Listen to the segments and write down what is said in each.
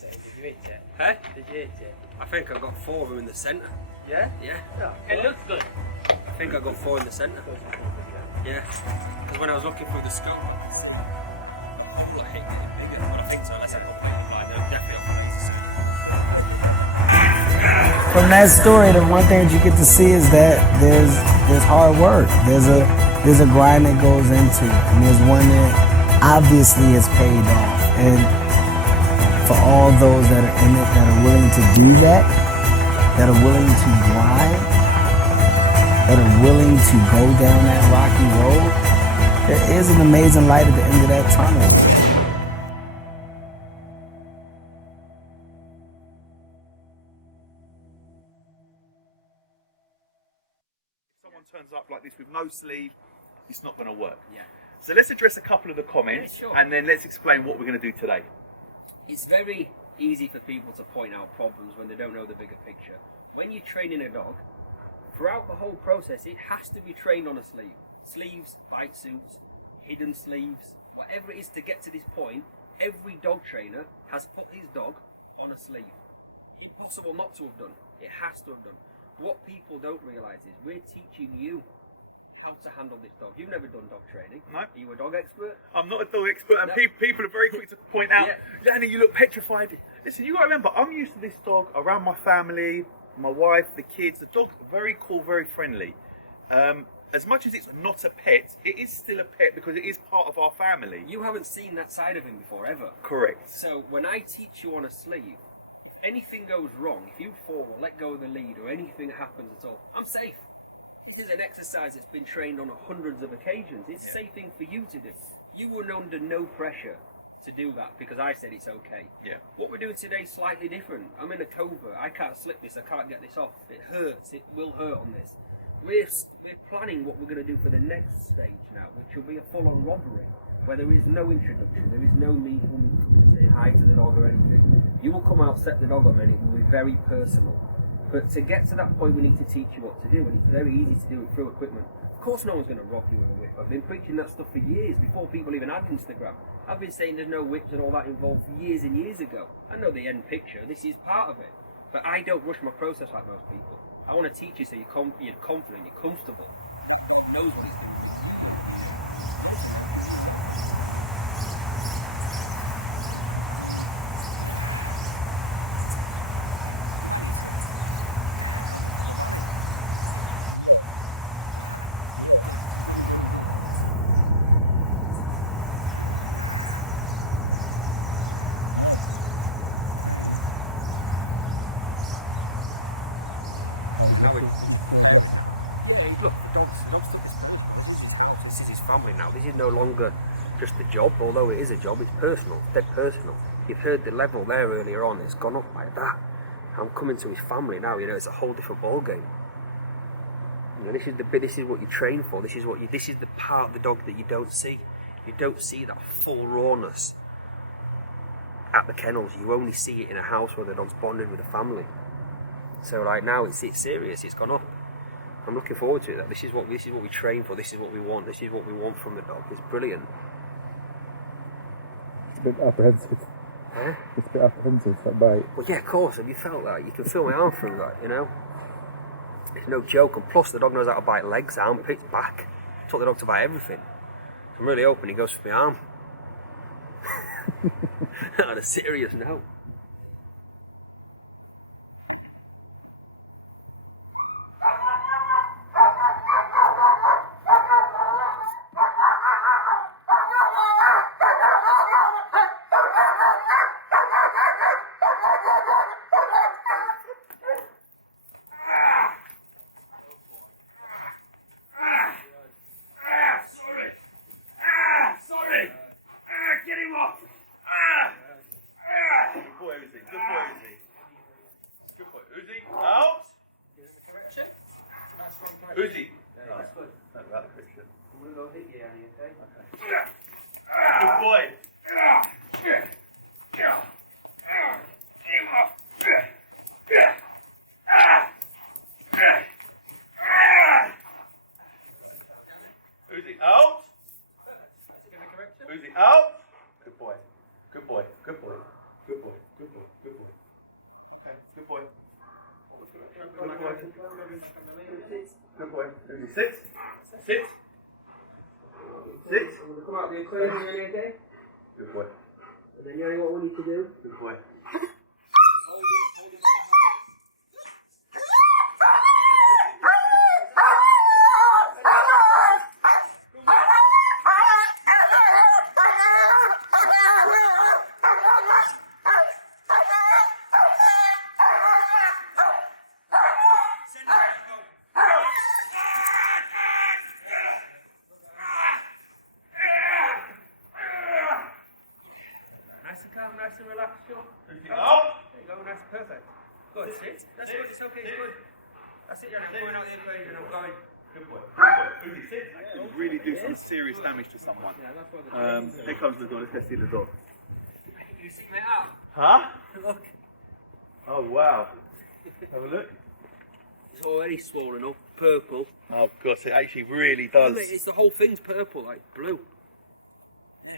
So, did you hit it? Huh? Did you hit it? I think I got 4 of them in the centre. Yeah? Yeah. It looks good. I think I got 4 in the centre. Yeah. Because when I was looking through the scope, I was like, hey, getting bigger. But I think so, unless I completely blind, I'm definitely off to see. From that story, the one thing that you get to see is that there's hard work. There's a grind that goes into it, and there's one that obviously has paid off. And for all those that are in it, that are willing to do that are willing to grind, that are willing to go down that rocky road, there is an amazing light at the end of that tunnel. Turns up like this with no sleeve, it's not going to work. Yeah. So let's address a couple of the comments, Yeah, sure. and then let's explain what we're going to do today. It's very easy for people to point out problems when they don't know the bigger picture. When you're training a dog, throughout the whole process, it has to be trained on a sleeve. Sleeves, bite suits, hidden sleeves, whatever it is to get to this point, every dog trainer has put his dog on a sleeve. Impossible not to have done. It has to have done. What people don't realise is we're teaching you how to handle this dog. You've never done dog training. No. Are you a dog expert? I'm not a dog expert, and No. people are very quick to point out, Yeah. Danny, you look petrified. Listen, you got to remember, I'm used to this dog around my family, my wife, the kids. The dog's very cool, very friendly. As much as it's not a pet, it is still a pet because it is part of our family. You haven't seen that side of him before, ever. Correct. So when I teach you on a sleeve, if anything goes wrong, if you fall or let go of the lead or anything happens at all, I'm safe. This is an exercise that's been trained on hundreds of occasions. It's a safe thing for you to do. You were under no pressure to do that because I said it's okay. Yeah. What we're doing today is slightly different. I'm in a covert. I can't slip this. I can't get this off. It hurts. It will hurt on this. We're planning what we're going to do for the next stage now, which will be a full-on robbery, where there is no introduction, there is no me coming to say hi to the dog or anything. You will come out, set the dog on, and it will be very personal. But to get to that point, we need to teach you what to do, and it's very easy to do it through equipment. Of course no one's going to rob you with a whip. I've been preaching that stuff for years, before people even had Instagram. I've been saying there's no whips and all that involved years and years ago. I know the end picture, this is part of it. But I don't rush my process like most people. I want to teach you so you're confident, you're comfortable, knows what he's doing. Look, this is his family now. This is no longer just a job, although it is a job, it's personal, it's dead personal. You've heard the level there earlier on, it's gone up like that. I'm coming to his family now, it's a whole different ball game. This is the bit, this is what you train for, this is the part of the dog that you don't see. You don't see that full rawness at the kennels, you only see it in a house where the dog's bonded with the family. So right now it's serious, it's gone up. I'm looking forward to it. This is what we train for. This is what we want. This is what we want from the dog. It's brilliant. It's a bit apprehensive. Huh? It's a bit apprehensive, that bite. Well, yeah, of course. Have you felt that? You can feel my arm through that. It's no joke. And plus, the dog knows how to bite legs, armpits, back. I taught the dog to bite everything. So I'm really hoping he goes for my arm. On a serious note. Sorry! Get him off! Good boy. Sit. Sit. Sit. Come out of the aquarium, really, okay? Good boy. And then you know what we need to do? Good boy. Nice and calm, nice and relaxed, sure. Out. There you go, nice, perfect. Good, sit. That's good, it's okay, it's good. That's it, Johnny, I'm going out the equation, I'm going. Good boy. Good boy. Uzi, sit. That can really do some serious damage to someone. Yeah, that's what the Here comes the dog. Let's go see the dog. You see me out? Huh? Look. Oh wow. Have a look. It's already swollen up, purple. Oh gosh, it actually really does. Mate, it's the whole thing's purple, like blue. Yeah.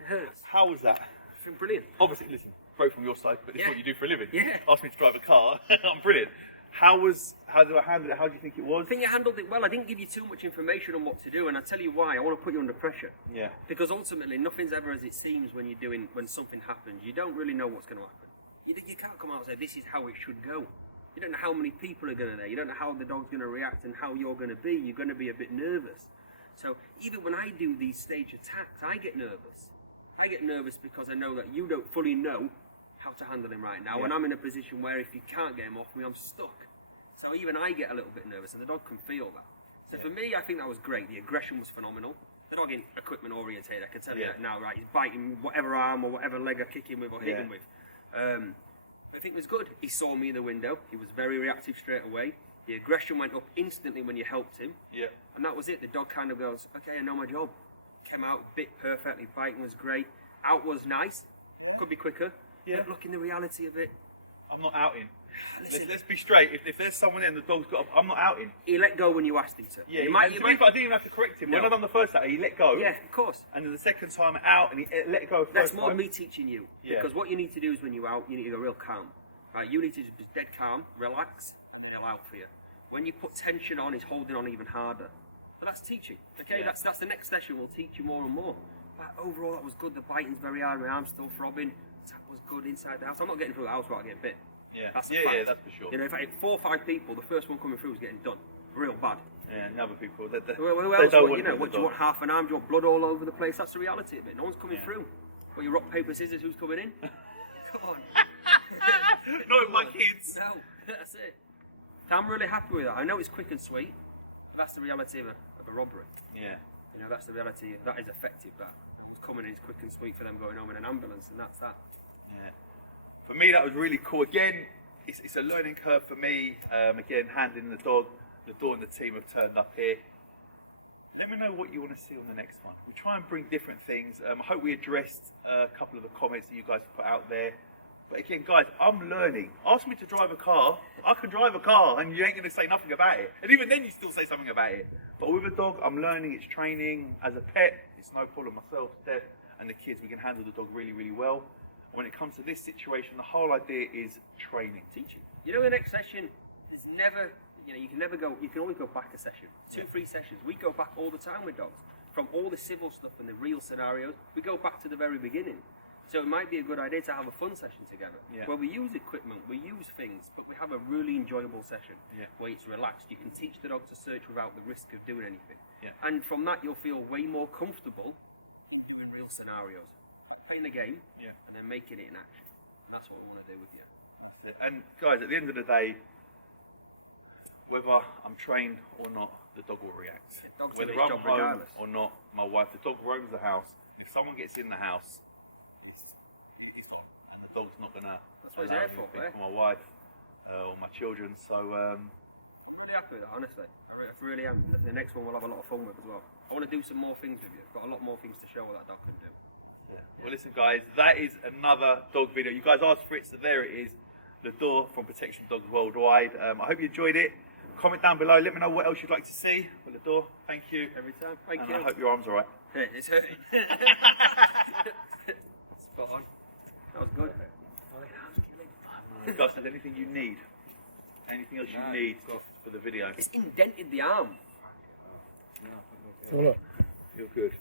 It hurts. How was that? It's been brilliant. Obviously, listen, broke from your side, but this is Yeah. what you do for a living. Yeah. Ask me to drive a car. I'm brilliant. How did I handle it? How do you think it was? I think you handled it well. I didn't give you too much information on what to do, and I'll tell you why. I want to put you under pressure. Yeah. Because ultimately, nothing's ever as it seems when something happens. You don't really know what's going to happen. You can't come out and say, this is how it should go. You don't know how many people are going to there. You don't know how the dog's going to react and how you're going to be. You're going to be a bit nervous. So even when I do these stage attacks, I get nervous. I get nervous because I know that you don't fully know how to handle him right now. Yeah. And I'm in a position where if you can't get him off me, I'm stuck. So even I get a little bit nervous, and the dog can feel that. So for me, I think that was great. The aggression was phenomenal. The dog ain't equipment orientated, I can tell you that now, right? He's biting whatever arm or whatever leg I kick him with or hit him with. I think it was good. He saw me in the window. He was very reactive straight away. The aggression went up instantly when you helped him. Yeah. And that was it. The dog kind of goes, okay, I know my job. Came out, bit perfectly, biting was great. Out was nice. Could be quicker. Yeah. But look in the reality of it. I'm not outing. Listen. Let's be straight. If there's someone there and the dog's got, I'm not outing. He let go when you asked him to. Yeah. You might, and you to be might, fair, I didn't even have to correct him. When No. I done the first out, he let go. yeah, of course. And then the second time out, and he let go first That's more time. me teaching you. Yeah. Because what you need to do is when you're out, you need to go real calm. Right? You need to just be dead calm, relax, and it'll out for you. When you put tension on, it's holding on even harder. But that's teaching. Okay, Yeah. that's the next session. We'll teach you more and more. But overall, that was good. The biting's very hard. My arm's still throbbing. That was good inside the house. I'm not getting through the house without getting bit. Yeah. That's a Yeah, fact. yeah, that's for sure. You know, if I hit 4 or 5 people, the first one coming through is getting done. Real bad. Yeah, and other people, who Who they else? don't You know, want what do you want? Half an arm? Do you want blood all over the place? That's the reality of it. No one's coming Yeah. through. But you rock, paper, scissors. Who's coming in? Come on. Not with my kids. No, that's it. So I'm really happy with that. I know it's quick and sweet. But that's the reality of a robbery. Yeah. You know, that's the reality. That is effective. That who's coming in is quick and sweet for them going home in an ambulance, and that's that. Yeah. For me, that was really cool. Again, it's a learning curve for me. Again, handling the dog. The door and the team have turned up here. Let me know what you want to see on the next one. We try and bring different things. I hope we addressed a couple of the comments that you guys put out there. But again, guys, I'm learning. Ask me to drive a car. I can drive a car, and you ain't going to say nothing about it. And even then, you still say something about it. But with a dog, I'm learning. It's training. As a pet, it's no problem. Myself, Steph, and the kids, we can handle the dog really, really well. When it comes to this situation, the whole idea is training, teaching. You know, the next session is never. You know, you can never go. You can only go back a session, 2, 3 sessions. We go back all the time with dogs, from all the civil stuff and the real scenarios. We go back to the very beginning. So it might be a good idea to have a fun session together, where we use equipment, we use things, but we have a really enjoyable session where it's relaxed. You can teach the dog to search without the risk of doing anything, and from that you'll feel way more comfortable in doing real scenarios, playing the game, and then making it in action. That's what we want to do with you. And guys, at the end of the day, whether I'm trained or not, the dog will react. Dog's Whether doing I'm his job home regardless. or not, my wife, the dog roams the house. If someone gets in the house, he's gone. And the dog's not going to That's what he's there for, for my wife or my children. So, I'm really happy with that, honestly. I really am. The next one we'll have a lot of fun with as well. I want to do some more things with you. I've got a lot more things to show what that dog can do. well, listen, guys, that is another dog video. You guys asked for it, so there it is. The door from Protection Dogs Worldwide. I hope you enjoyed it. Comment down below. Let me know what else you'd like to see with the door. Thank you. Every time. Thank And you. I hope your arm's all right. It's hurting. Spot on. That was good. Guys, if there's anything you need, Anything else you need for the video? It's indented the arm. Oh, look. You're good.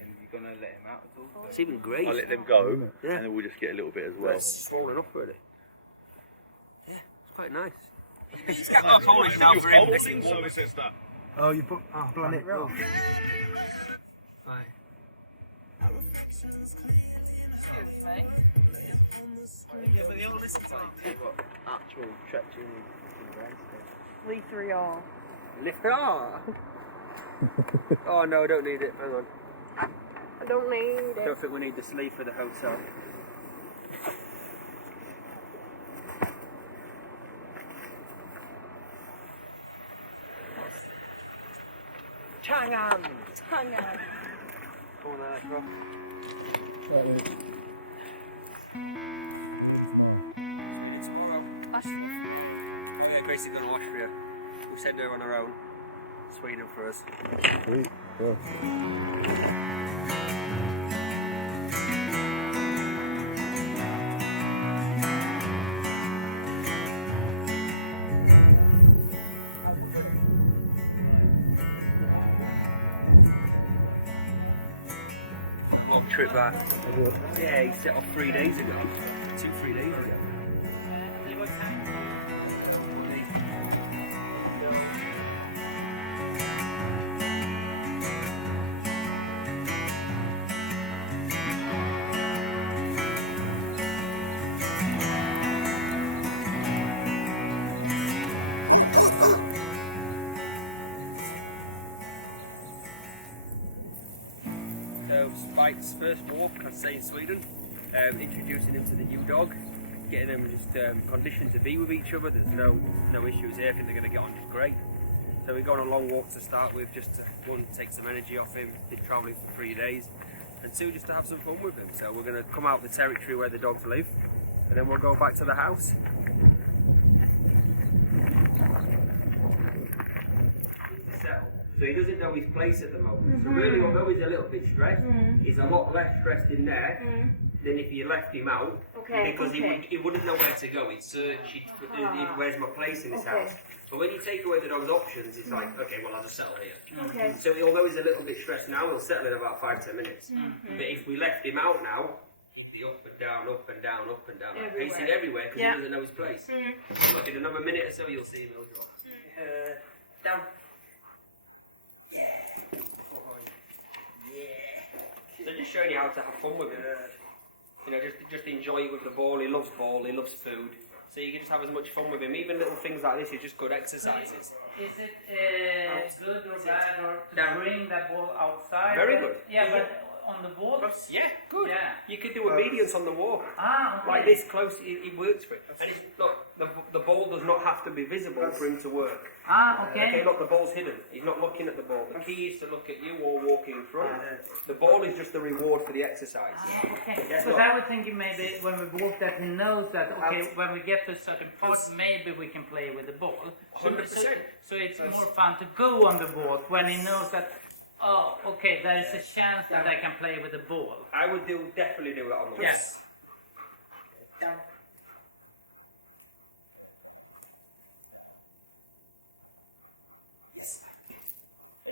And you're gonna let him out at all? It's even great. I'll let them go, Yeah. and then we'll just get a little bit as well. It's swollen up already. Yeah, it's quite nice. It's got a polish now for him. Oh, you put Planet Rock. Right. Yeah, but they all listen to actual track tuning. Lee 3R. Lift Oh no, I don't need it. Hang on. I don't need I it. don't think we need the sleeve for the hotel. Chang'an! Hang on. Go on there, bro. Right, Luke. Tomorrow. Oh yeah, Gracie's going to Austria. We send her on her own. Sweden for us. Sweet. Go. Long trip back. Yeah, he set off 3 days ago. 3 days ago. So Spike's first walk, I'd say, in Sweden. Introducing him to the new dog, getting them just conditioned to be with each other. There's no issues here. I think they're going to get on just great. So we go on a long walk to start with, just to, one, take some energy off him. Been travelling for 3 days, and two, just to have some fun with him. So we're going to come out the territory where the dogs live, and then we'll go back to the house. So he doesn't know his place at the moment. So really, although he's a little bit stressed, he's a lot less stressed in there than if you left him out. Okay, Because okay. he wouldn't know where to go. He'd search, where's my place in this house? But when you take away the dog's options, it's like, okay, well, I'll just settle here. Okay. So although he's a little bit stressed now, he'll settle in about 5-10 minutes. But if we left him out now, he'd be up and down, up and down, up and down, like pacing everywhere because Yeah. he doesn't know his place. Look, in another minute or so, you'll see him. He'll drop. Down. Yeah. So just showing you how to have fun with him. You know, just enjoy it with the ball. He loves ball. He loves food. So you can just have as much fun with him. Even little things like this are just good exercises. Is it good or bad or to Down. bring that ball outside? Very good. Yeah, but on the ball? Yeah, good. Yeah. You could do obedience on the walk. Ah, okay. Like this close, it works for him. And look, the ball does not have to be visible for him to work. Ah, Okay, okay. look, the ball's hidden. He's not looking at the ball. The key is to look at you or walking in front. The ball is just the reward for the exercise. Ah, okay. Yeah, Because look. I was thinking maybe when we walk that he knows that, okay, when we get to a certain part, maybe we can play with the ball. 100%. So it's more fun to go on the ball when he knows that, oh, okay, there is a chance that I can play with the ball. I would definitely do that on the walk. Yes.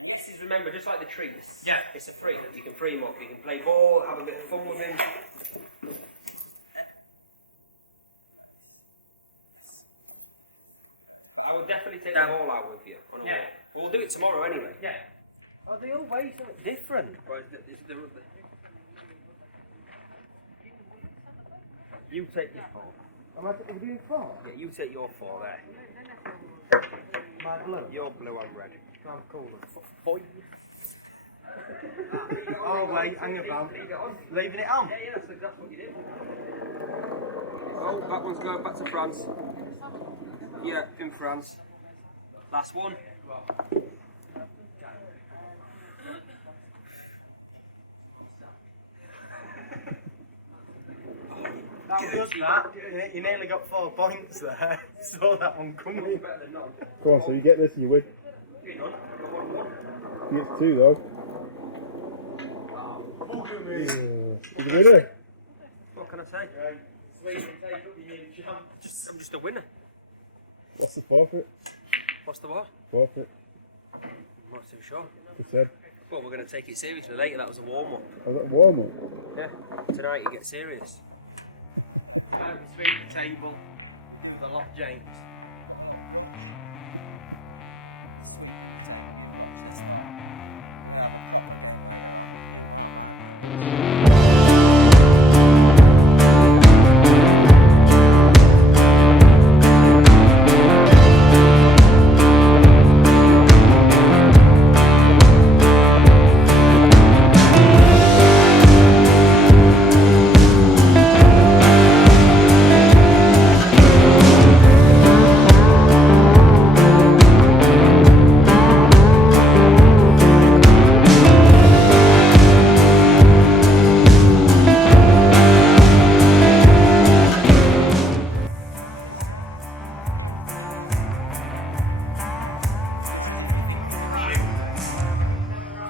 This is, remember, just like the trees. Yeah. It's a free. You can free him up. You can play ball, have a bit of fun with him. I would definitely take the ball out with you on a Yeah. walk. Well, we'll do it tomorrow anyway. Yeah. Oh, they all weigh something different. You take your 4. Am I doing 4? Yeah, you take your 4 there. My blue. Your blue and red. I'm cool. Boy. Oh wait, hang about. Leaving it on. Yeah, that's what you did. Oh, that one's going back to France. Yeah, in France. Last one. That was good, that. You nearly got 4 points there. Saw that one coming. Better than none. Come on, so you get this and you win. You're done. Got 1-1. You get 2 though. He's a winner. What can I say? I'm just a winner. What's the forfeit? What's the what? Forfeit. I'm not too sure. It said. Well, we're going to take it seriously later. That was a warm up. Was that warm up? Yeah. Tonight you get serious. Out we sweep the table. Do the lot, James.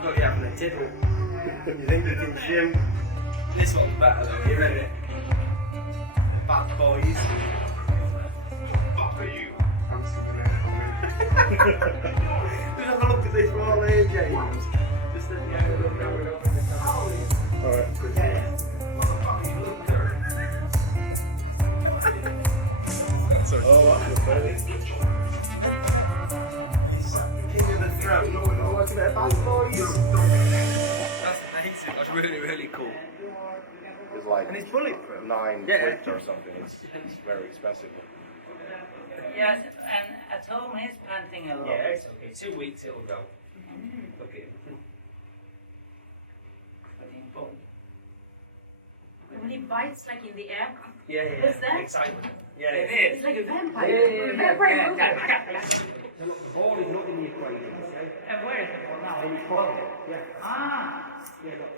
Got you having a tiddle. You think you can shoot? This one's better though, you ready? Bad boys. Fuck are you? I'm sitting there. Just have a look at this roll here, James. Just at the end of the going up in the camera. Alright. That's okay. Oh, that's funny. King of the throne. Oh, what's that, bad boys? That's amazing. That's really, really cool. It's like And it's bulletproof. 9 Yeah. quid or something. It's very expensive. Yes, and at home he's panting a lot. Yeah, it's okay. 2 weeks it'll go. Look at him. When he bites like in the air, Yeah, yeah. What's that? Excitement. Yeah, it it's is. like a vampire. Yeah. A vampire movie. So look, the ball is not in the equation. Okay? And where is it now? In his pocket. Yeah. Ah, Yeah, look.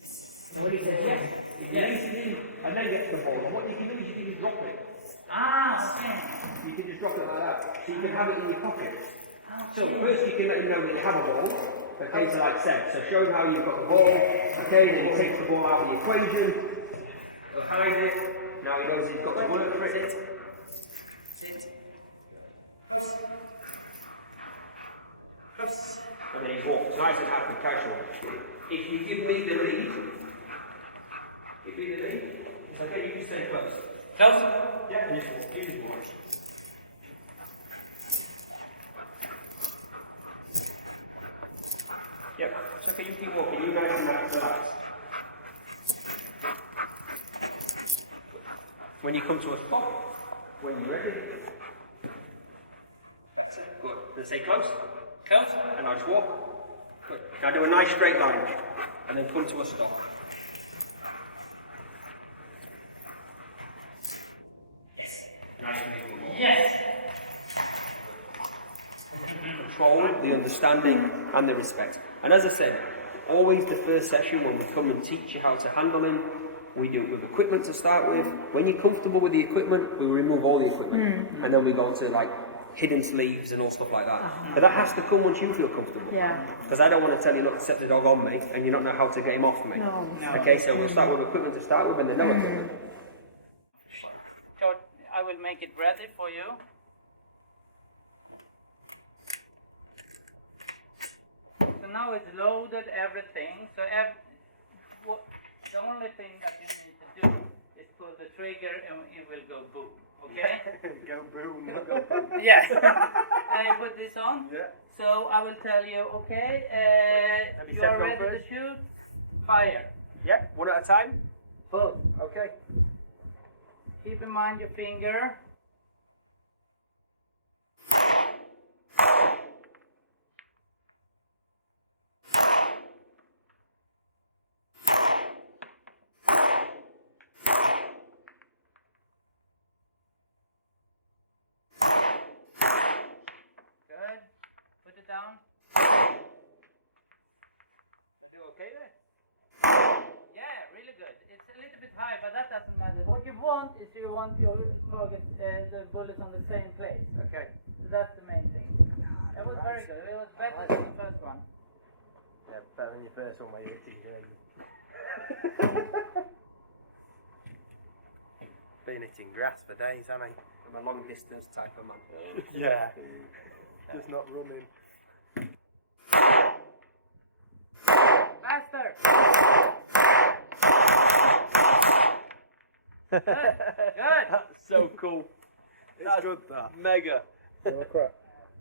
So when he says yes, he laces in and then gets the ball. And what you can do is you can just drop it. okay. You can just drop it like that. So you can have it in your pocket. So first you can let him know that you have a ball. Okay, so like I said, so show him how you've got the ball. Okay, then he takes the ball out of the equation. He'll hide it. Now he knows he's got to work for it. Sit. And then he walks nice and happy, casual. If you give me the lead, it's okay, you can stay close. Close? Yeah, and just walk. You just watch. Yep, it's okay, you keep walking. You nice and relaxed. When you come to a stop, when you're ready, that's it. Good. Then stay close. Close? A nice walk. Good. Now do a nice straight line, and then come to a stop. Yes. Nice and big. Yes. Control, the understanding, and the respect. And as I said, always the first session when we come and teach you how to handle him, we do it with equipment to start with. When you're comfortable with the equipment, we remove all the equipment. And then we go on to like hidden sleeves and all stuff like that. But that has to come once you feel comfortable. Yeah. Because I don't want to tell you, look, set the dog on me, and you don't know how to get him off me. No. Okay, so we'll start with equipment to start with, and then no equipment. George, I will make it ready for you. So now it's loaded everything. So the only thing that you need to do is pull the trigger and it will go boom. Okay? Go boom, not go boom. Yeah. And you put this on. Yeah. So I will tell you, okay, Have you you set are go ready to first? shoot. Fire. Yeah, one at a time. Boom. Okay. Keep in mind your finger. Good. Put it down. Do okay there? Yeah, really good. It's a little bit high, but that doesn't matter. What you want is you want your target, the bullets on the same place. Okay. So that's the main thing. That was very good. It was better than the first one. Yeah, better than your first one where you hit it. been hitting grass for days, hasn't he? I'm a long distance type of man. Yeah. Just not running. Faster! Good. That's so cool. It's good, that. Mega. Oh, crap.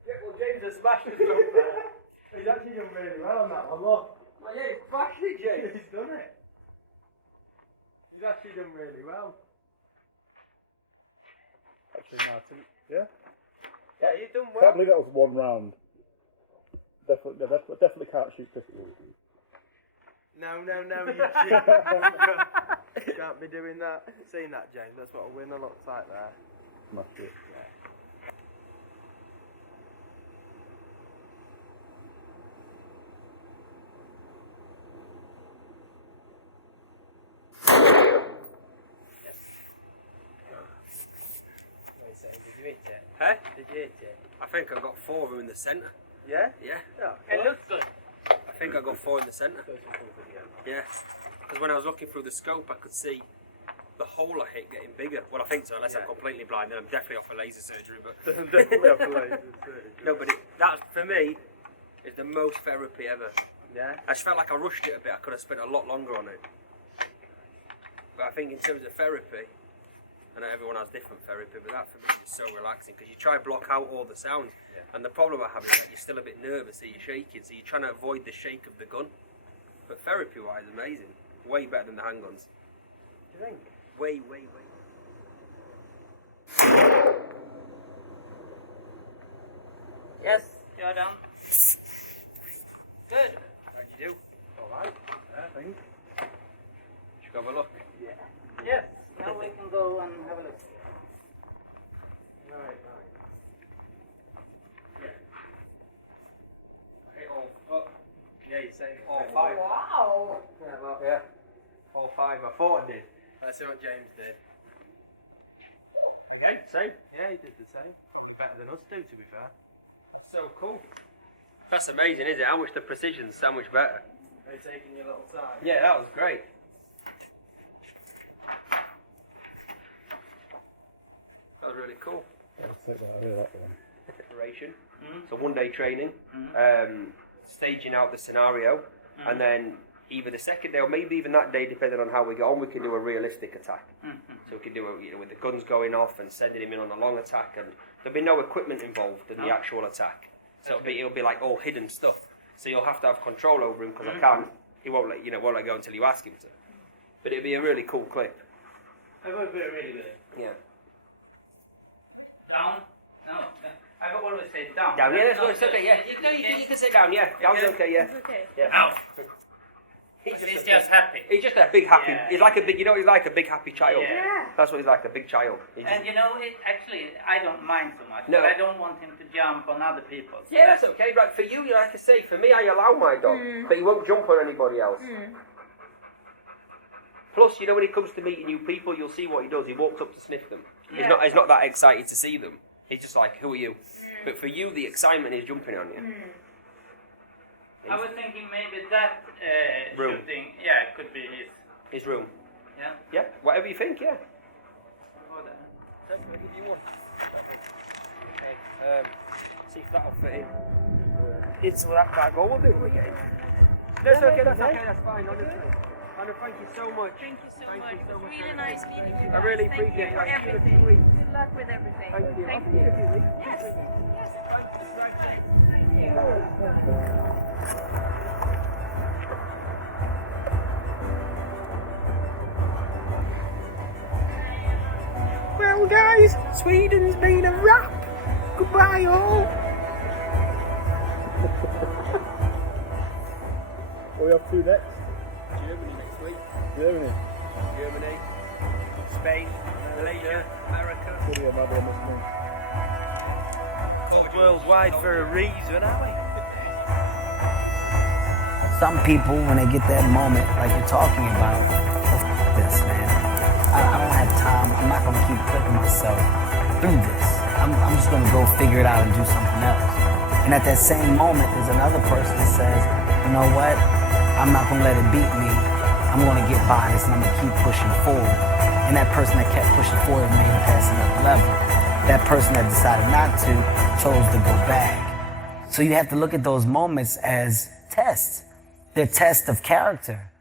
Yeah, well, James has smashed his jump there. He's actually done really well on that one, look. Well, yeah, he's smashed it, James. He's done it. He's actually done really well. Actually, Martin. Yeah? Yeah, you've done Can't well. believe that was one round. Definitely can't shoot cricket. No, you can't be doing that. Seen that, James? That's what a winner looks like there. Smash it. Did you hit it? Huh? Did you hit it? I think I got 4 of them in the centre. Yeah? Yeah. It looks good. I think I got 4 in the centre. Yeah. Because when I was looking through the scope, I could see the hole I hit getting bigger. Well, I think so, unless I'm completely blind, then I'm definitely off for laser surgery. But Definitely have to laser surgery. no, but that for me is the most therapy ever. Yeah? I just felt like I rushed it a bit. I could have spent a lot longer on it. But I think in terms of therapy, I know everyone has different therapy, but that for me is so relaxing because you try to block out all the sounds. Yeah. And the problem I have is that you're still a bit nervous, so you're shaking, so you're trying to avoid the shake of the gun. But therapy-wise, amazing. Way better than the handguns. Do you think? Way. Yes, you're done. Good. How'd you do? Alright, I think. Should we have a look? Yes, now we can go and have a look. Right. Yeah, you say all 5. Wow! Yeah, look. Yeah. All 5. I thought I did. Let's see what James did. Okay, same. Yeah, he did the same. He did better than us two, to be fair. So cool. That's amazing, isn't it? How much the precision's so much better. Are you taking your little time? Yeah, that was great. That was really cool. Let's take that. I really like that one. Preparation. So 1 day training, staging out the scenario, and then either the second day or maybe even that day, depending on how we get on, we can do a realistic attack. So we can do it with the guns going off and sending him in on a long attack, and there'll be no equipment involved in the actual attack. So it'll be like all hidden stuff. So you'll have to have control over him because I can't. He won't let go until you ask him to. But it'll be a really cool clip. It will be really good. Yeah. Down? No. I've always said down. Down. Yeah, that's No, good. It's okay. Yeah. You can sit down. Yeah. That was okay. Yeah. Okay. Yeah. Now. He's He's just happy. He's just a big happy. Yeah. He's like a big. You know, he's like a big happy child. Yeah. That's what he's like, a big child. And you know, actually, I don't mind so much. No. But I don't want him to jump on other people. So Yeah, that's okay. Right, for you, like I say, for me, I allow my dog, but he won't jump on anybody else. Plus, you know, when he comes to meeting new people, you'll see what he does. He walks up to sniff them. Yeah. He's not that excited to see them. He's just like, who are you? But for you, the excitement is jumping on you. I was thinking maybe that Room. shooting, could be his. His room. Yeah. Yeah, whatever you think, yeah. Or the- I'll give you one. Okay, see if that'll fit in. Into that bag. Oh, we'll do it. That's okay, that's fine, honestly. Anna, thank you so much. Thank you so Thank much. you so It was much. really nice meeting you I guys. really Thank appreciate you for it. everything. Good luck with everything. Thank you. Thank I'll you. see you in a few weeks. Yes. Yes. Thank you. Well, guys, Sweden's been a wrap. Goodbye, all. What are we up to next? Germany next week. Germany. Germany, Spain, Malaysia, America. What are you, Maddie, listening? Worldwide for a reason, aren't we? Some people, when they get that moment, like you're talking about, this, man. I don't have time. I'm not going to keep putting myself through this. I'm just going to go figure it out and do something else. And at that same moment, there's another person that says, you know what? I'm not going to let it beat me. I'm going to get by this and I'm going to keep pushing forward. and that person that kept pushing forward and made it past another level. That person that decided not to chose to go back. So you have to look at those moments as tests. They're tests of character.